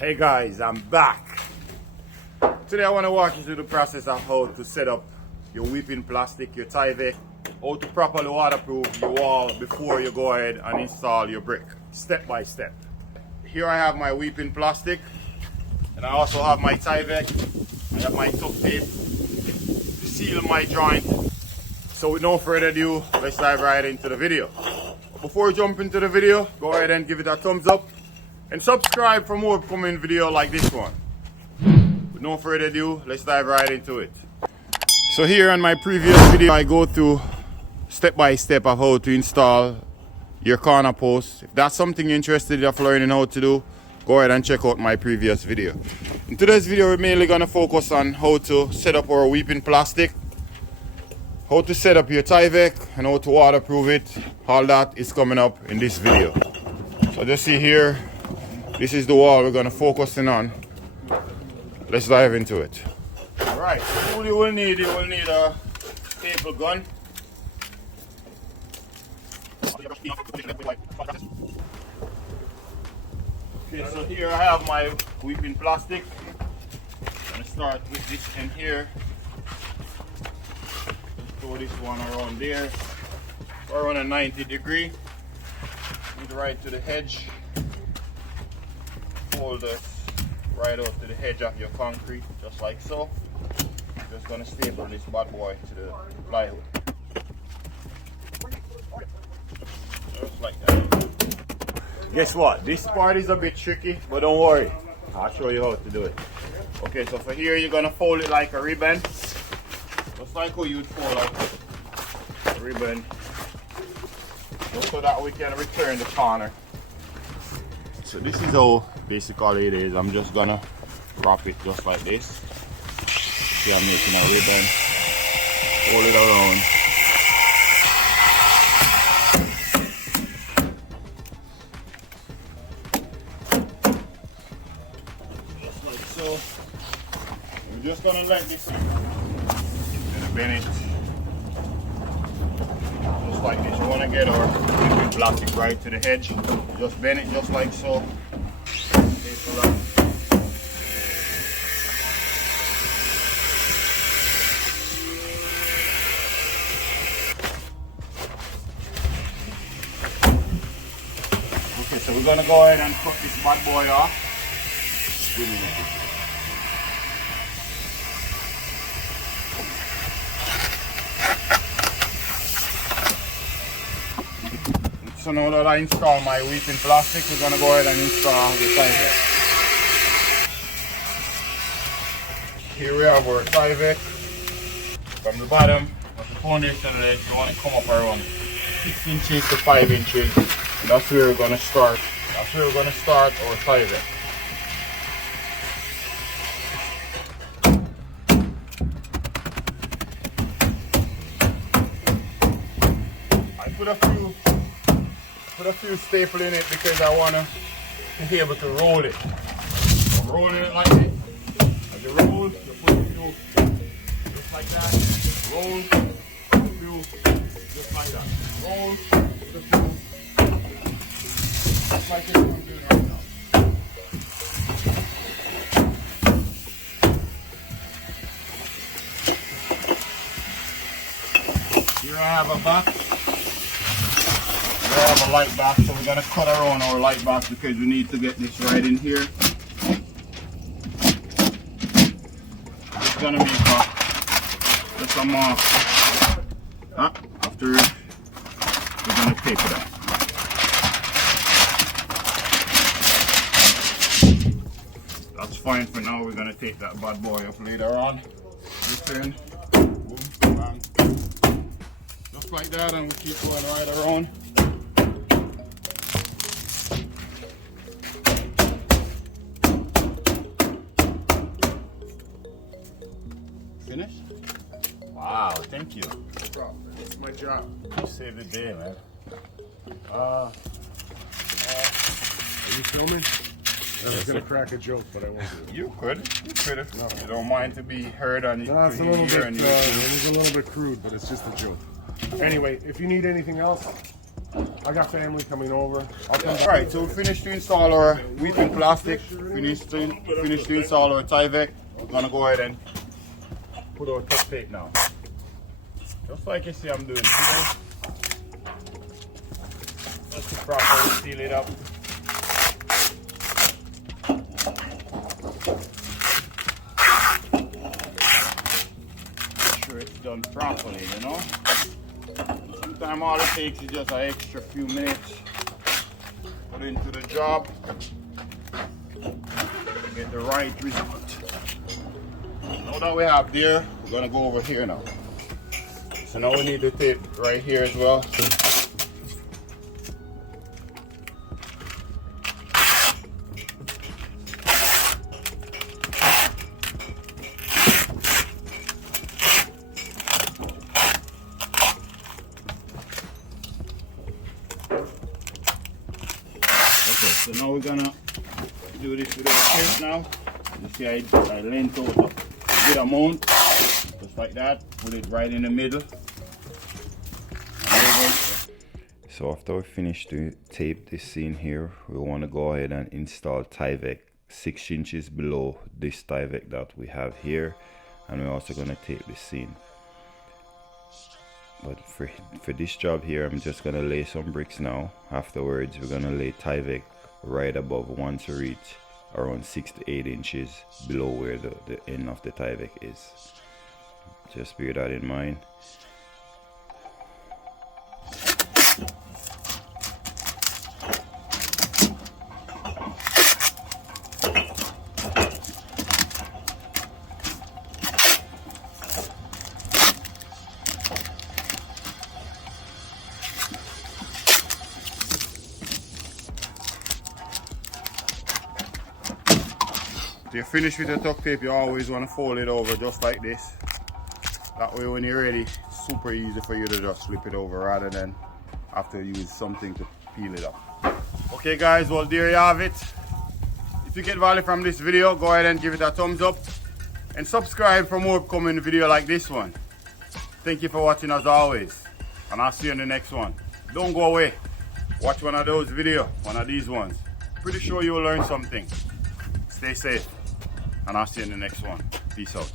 Hey guys, I'm back. Today I want to walk you through the process of how to set up your weeping plastic, your Tyvek, how to properly waterproof your wall before you go ahead and install your brick, step by step. Here I have my weeping plastic, and I also have my Tyvek. I have my duct tape to seal my joint. So with no further ado, let's dive right into the video. Before we jump into the video, go ahead and give it a thumbs up and subscribe for more upcoming videos like this one. With no further ado, let's dive right into it. So here on my previous video, I go through step by step of how to install your corner post. If that's something you're interested in learning how to do, go ahead and check out my previous video. In today's video, we're mainly going to focus on how to set up our weeping plastic, how to set up your Tyvek, and how to waterproof it. All that is coming up in this video. So just see here, this is the wall we're going to focus in on. Let's dive into it. Alright, so you will need a staple gun. Okay, so here I have my weeping plastic. I'm going to start with this end here. Throw this one around there, around a 90 degree, and right to the edge. Hold this right out to the edge of your concrete, just like so. Just gonna staple this bad boy to the plywood, just like that. Guess what? This part is a bit tricky, but don't worry, I'll show you how to do it. Okay, so for here you're gonna fold it like a ribbon. Just like how you'd fold out a ribbon, just so that we can return the corner. So this is how basically it is. I'm just gonna wrap it just like this. See, I'm making a ribbon, fold it around. Just like so. We're just gonna let this bend it just like this. You want to get our weeping plastic right to the edge. Just bend it just like so. Staple up. Okay, so we're gonna go ahead and cut this bad boy off. So now that I install my weeping plastic, we're going to go ahead and install the Tyvek. Here we have our Tyvek. From the bottom of the foundation ledge, you want to come up around 6 inches to 5 inches. And that's where we're going to start. That's where we're going to start our Tyvek. I put a few staples in it because I want to be able to roll it. I'm rolling it like this. As you roll, you put a few just like that. Roll, put a few just like that. Roll, put a few just like this I'm doing right now. Here I have a box. We have a light box, so we're going to cut around our light box because we need to get this right in here. It's going to be just a mark. After we're going to tape it up. That's fine for now. We're going to take that bad boy up later on. Return. Boom, bang. Just like that, and we keep going right around. Finished? Wow, thank you. No problem. It's my job. You saved the day, man. Are you filming? I was gonna crack a joke, but I won't do it. You could if you don't mind to be heard on No, it's a little bit. It was a little bit crude, but it's just a joke. Anyway, if you need anything else, I got family coming over. I'll come back. Alright, so we finished to install our weeping plastic. Finished to install our Tyvek. We're gonna go ahead and put our duct tape now. Just like you see I'm doing here. Just to properly seal it up. Make sure it's done properly, you know. Sometimes all it takes is just an extra few minutes. Put into the job. Get the right result. Now that we have there, we're gonna go over here now. So now we need the tape right here as well. Okay, so now we're gonna do this with our tape now. You see I length out a good amount, just like that. Put it right in the middle. So after we finish to tape this seam here, we want to go ahead and install Tyvek 6 inches below this Tyvek that we have here, and we're also going to tape the seam. But for this job here, I'm just going to lay some bricks now. Afterwards, we're going to lay Tyvek right above once to reach around 6 to 8 inches below where the end of the Tyvek is. Just bear that in mind. If you're finished with the duct tape, you always want to fold it over just like this. That way when you're ready, it's super easy for you to just flip it over rather than have to use something to peel it up. Okay guys, well there you have it. If you get value from this video, go ahead and give it a thumbs up and subscribe for more upcoming video like this one. Thank you for watching as always, and I'll see you in the next one. Don't go away. Watch one of those videos, one of these ones. Pretty sure you'll learn something. Stay safe, and I'll see you in the next one. Peace out.